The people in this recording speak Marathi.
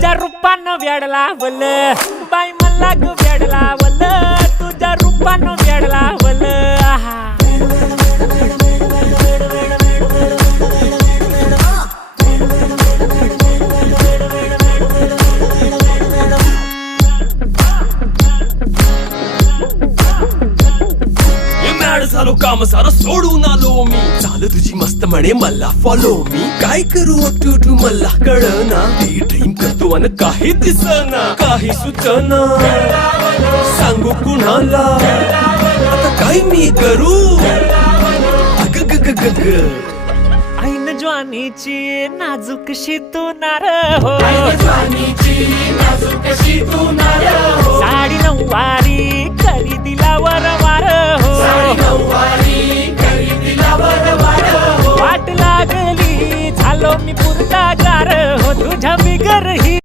तुझ्या रूपानं वेड लावल बाई मला ग वेड लावल तुझ्या रूपानं वेड लावल आहा झालो काम सारं सोडून आलो मी चाल तुझी मस्त म्हणे मला फॉलो मी काय करू टू मला कळना ती ड्रीम करतो अन काही दिसना काही सुचना सांगू कुणाला आता काय मी करू अग ग ग ग ग ऐन ज्वानीची नाजूकशी तू नार हो साडी नऊवारी करी दिला वरवार हो वाट लागली झालो मी पुरता गार हो तुझ्या बिगर ही